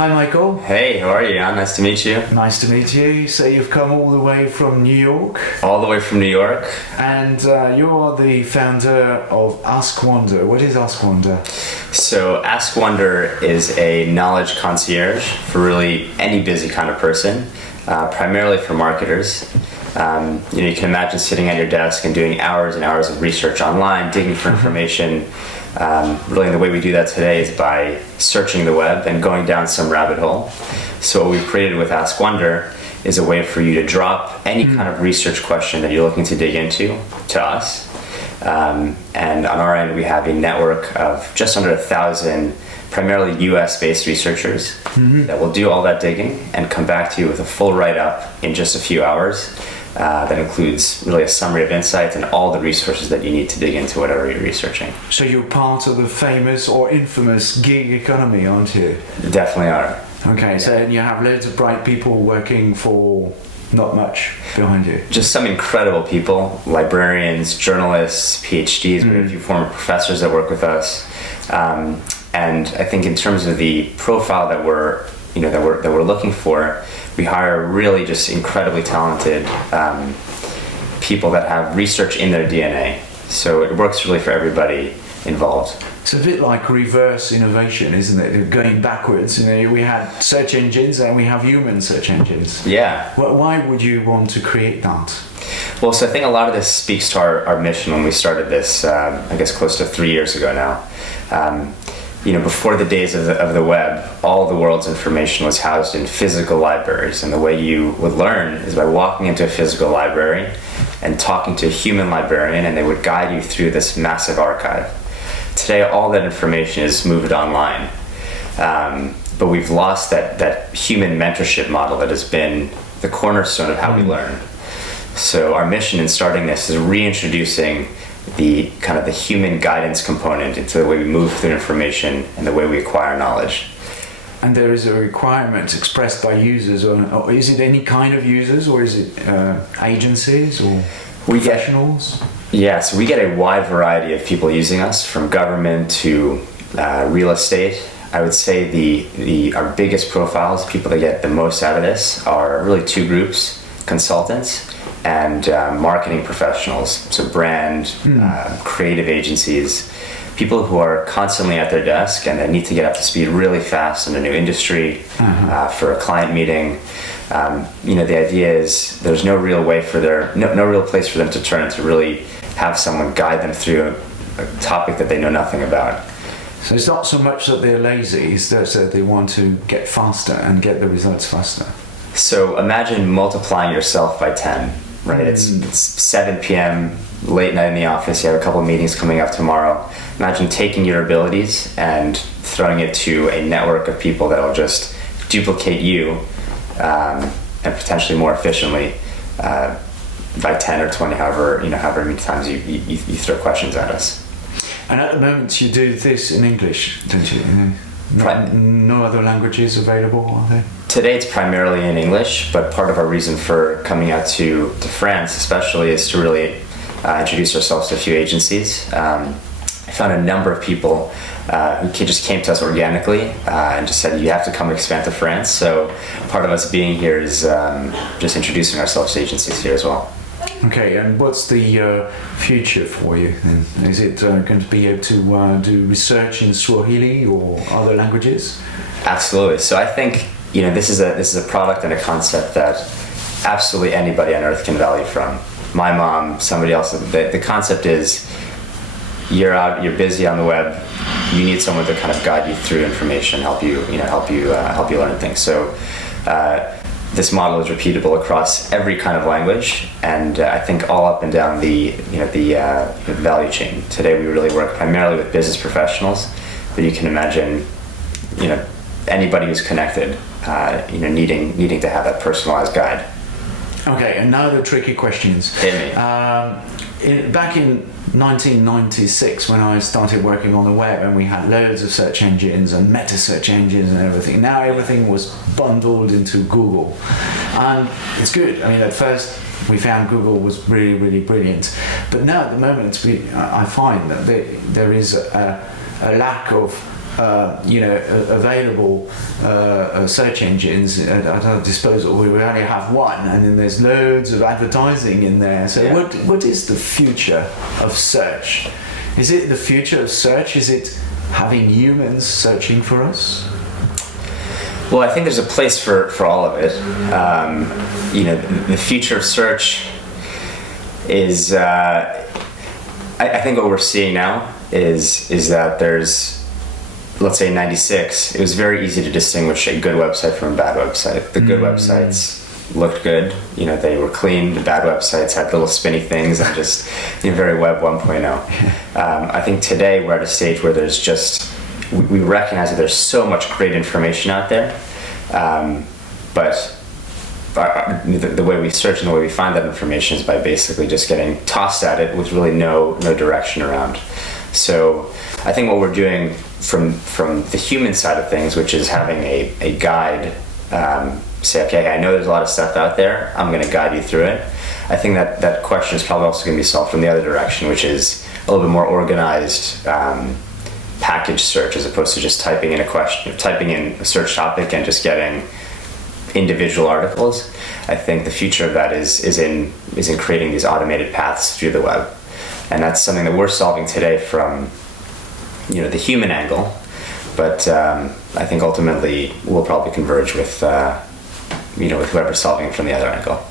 Hi, Michael. Hey, how are you, Jan? Nice to meet you. Nice to meet you. So you've come all the way from New York. All the way from New York. And you are the founder of Askwonder. What is Askwonder? So Askwonder is a knowledge concierge for really any busy kind of person, primarily for marketers. You can imagine sitting at your desk and doing hours and hours of research online, digging for information. Really, the way we do that today is by searching the web and going down some rabbit hole. So what we've created with Askwonder is a way for you to drop any kind of research question that you're looking to dig into to us. And on our end, we have a network of just under 1,000 primarily US-based researchers that will do all that digging and come back to you with a full write-up in just a few hours. That includes really a summary of insights and all the resources that you need to dig into whatever you're researching. So you're part of the famous or infamous gig economy, aren't you? Definitely are. Okay, so you have loads of bright people working for not much behind you. Just some incredible people, librarians, journalists, PhDs, we have a few former professors that work with us. And I think in terms of the profile that we're looking for, we hire really just incredibly talented people that have research in their DNA. So it works really for everybody involved. It's a bit like reverse innovation, isn't it? Going backwards. We had search engines and we have human search engines. Yeah. Why would you want to create that? Well, so I think a lot of this speaks to our mission when we started this, I guess close to 3 years ago now. Before the days of the web, all the world's information was housed in physical libraries, and the way you would learn is by walking into a physical library and talking to a human librarian, and they would guide you through this massive archive. Today, all that information is moved online, but we've lost that human mentorship model that has been the cornerstone of how we learn. So our mission in starting this is reintroducing the kind of the human guidance component into the way we move through information and the way we acquire knowledge. And there is a requirement expressed by users, or is it any kind of users, or is it agencies or professionals? So we get a wide variety of people using us, from government to real estate. I would say our biggest profiles, people that get the most out of this, are really two groups: consultants and marketing professionals, so brand, creative agencies, people who are constantly at their desk and they need to get up to speed really fast in a new industry for a client meeting. The idea is there's no real way for no real place for them to turn to really have someone guide them through a topic that they know nothing about. So it's not so much that they're lazy, it's that they want to get faster and get the results faster. So imagine multiplying yourself by 10. Right, it's 7 p.m. late night in the office. You have a couple of meetings coming up tomorrow. Imagine taking your abilities and throwing it to a network of people that will just duplicate you and potentially more efficiently by 10 or 20, however many times you throw questions at us. And at the moment, you do this in English, don't you? No other languages available, are there? Today it's primarily in English, but part of our reason for coming out to France especially is to really introduce ourselves to a few agencies. I found a number of people who just came to us organically and just said, you have to come expand to France. So part of us being here is just introducing ourselves to agencies here as well. Okay, and what's the future for you then? Is it going to be able to do research in Swahili or other languages? Absolutely. So I think this is a product and a concept that absolutely anybody on earth can value from. My mom, somebody else. The concept is you're busy on the web. You need someone to kind of guide you through information, help you learn things. So this model is repeatable across every kind of language, and I think all up and down the value chain. Today we really work primarily with business professionals, but you can imagine anybody who's connected needing to have that personalized guide. Okay, and now the tricky questions. Hit me. Back in 1996, when I started working on the web, and we had loads of search engines and meta search engines and everything. Now everything was bundled into Google, and it's good. I mean, at first we found Google was really, really brilliant, but now at the moment I find that there is a lack of available search engines at our disposal. We only have one, and then there's loads of advertising in there. So what is the future of search? Is it the future of search? Is it having humans searching for us? Well, I think there's a place for all of it. The future of search is, I think what we're seeing now is that there's, let's say in '96, it was very easy to distinguish a good website from a bad website. The good websites looked good, they were clean. The bad websites had little spinny things and just very Web 1.0. I think today we're at a stage where there's just, we recognize that there's so much great information out there, but the way we search and the way we find that information is by basically just getting tossed at it with really no direction around. So I think what we're doing from the human side of things, which is having a guide, say, okay, I know there's a lot of stuff out there, I'm going to guide you through it. I think that question is probably also going to be solved from the other direction, which is a little bit more organized package search, as opposed to just typing in a search topic and just getting individual articles. I think the future of that is in creating these automated paths through the web, and that's something that we're solving today from the human angle, but I think ultimately we'll probably converge with with whoever's solving it from the other angle.